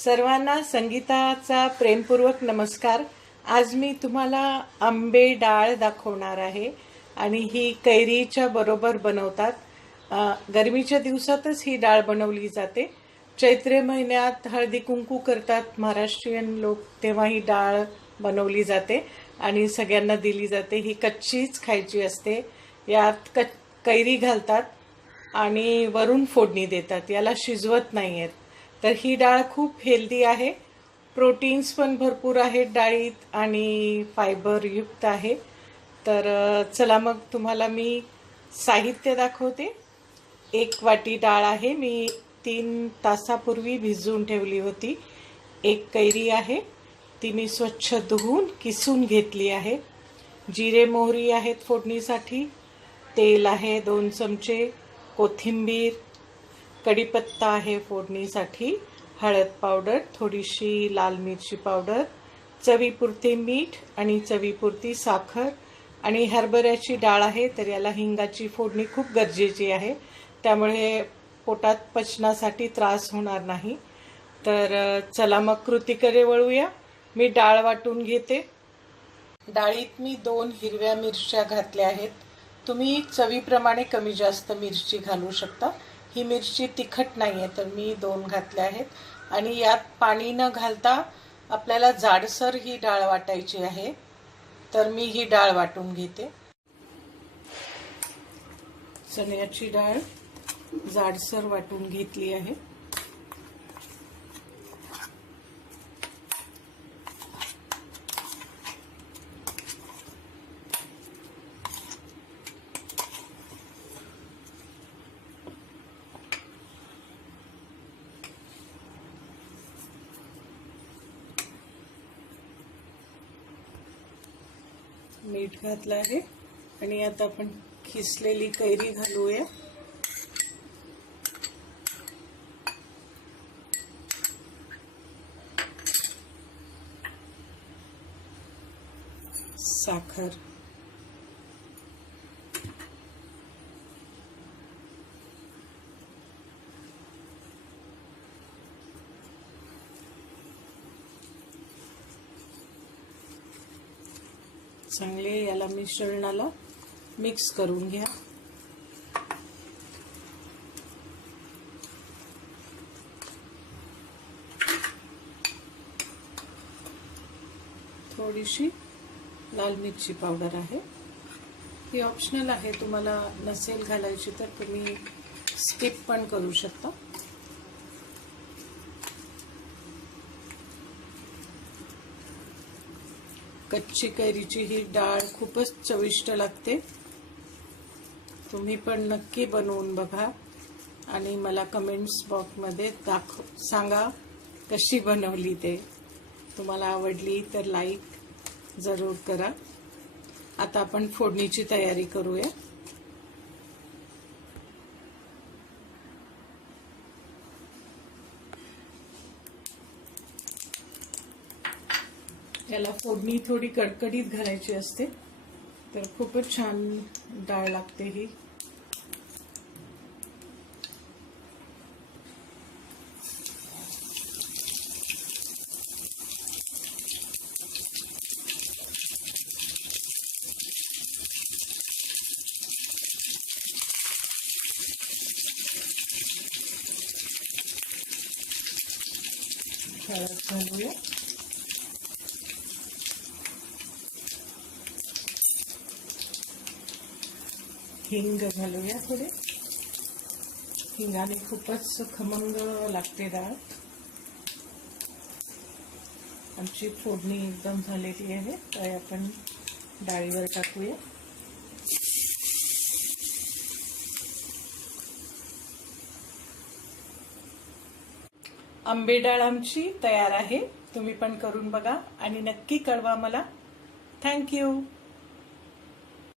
सर्वांना संगीताचा प्रेमपूर्वक नमस्कार। आज मी तुम्हाला आंबे डाळ दाखवणार आहे आणि ही कैरीच्या बरोबर बनवतात। गरमीच्या दिवसातच ही डाळ बनवली जाते। चैत्र महिन्यात हळदी कुंकू करतात महाराष्ट्रीयन लोक, तेव्हा ही डाळ बनवली जाते आणि सगळ्यांना दिली जाते। ही कच्चीच खायची असते। यात कैरी घालतात आणि वरून फोडणी देतात, याला शिजवत नाहीयेत। तर ही डाळ खूप हेल्दी आहे, प्रोटीन्स पण भरपूर आहेत डाळीत आणि फायबर युक्त आहे। तर चला मग तुम्हाला मी साहित्य दाखवते। 1 वाटी डाळ आहे, मी 3 तासापूर्वी भिजवून ठेवली होती। 1 कैरी आहे, ती मी स्वच्छ धुवून किसून घेतली आहे। जिरे मोहरी आहेत फोडणीसाठी, तेल आहे 2 चमचे, कोथिंबीर, कढीपत्ता आहे फोडणीसाठी, हळद पावडर, थोडीशी लाल मिरची पावडर, चवीपुरते मीठ आणि चवीपुरती साखर आणि हरभऱ्याची डाळ आहे। तर याला हिंगाची फोडणी खूप गरजेची आहे, त्यामुळे पोटात पचनासाठी त्रास होणार नाही। तर चला मग कृतीकडे वळूया। मी डाळ वाटून घेते। डाळीत मी 2 हिरव्या मिरच्या घातल्या आहेत। तुम्ही चवीप्रमाणे कमी जास्त मिरची घालू शकता। ही मिरची तिखट नाही आहे, तर मी 2 घातल्या आहेत। आणि यात पाणी न घालता आपल्याला जाडसर ही डाळ वाटायची आहे। तर मी ही डाळ वाटून घेते। चण्याची डाळ जाडसर वाटून घेतली आहे। मीठ घातलं आहे आणि आता आपण खिसलेली कैरी घालूया। साखर, चांगले याला मिश्रणाला मिक्स करून घ्या। थोडीशी लाल मिरची पावडर आहे, ही ऑप्शनल आहे, तुम्हाला नसेल घालायची तर तुम्ही स्किप पण करू शकता। कच्ची कैरीची ही डाळ खूपच चविष्ट लागते। तुम्ही पण नक्की बनवून बघा आणि मला कमेंट्स बॉक्समध्ये सांगा कशी बनवली ते। तुम्हाला आवडली तर लाईक जरूर करा। आता आपण फोडणीची तयारी करूया। याला फोडणी थोडी कडकडीत घालायची असते, तर खूपच छान डाळ लागते ही। हळद घालूया, हिंग घालूया थोडे। हिंगाने खूपच खमंग लागते डाळ। आमची फोडणी एकदम झालेली आहे, तर आपण डाळीवर टाकूया। आंबे डाळ आमची तयार आहे। तुम्ही पण करून बघा आणि नक्की कळवा मला। Thank you.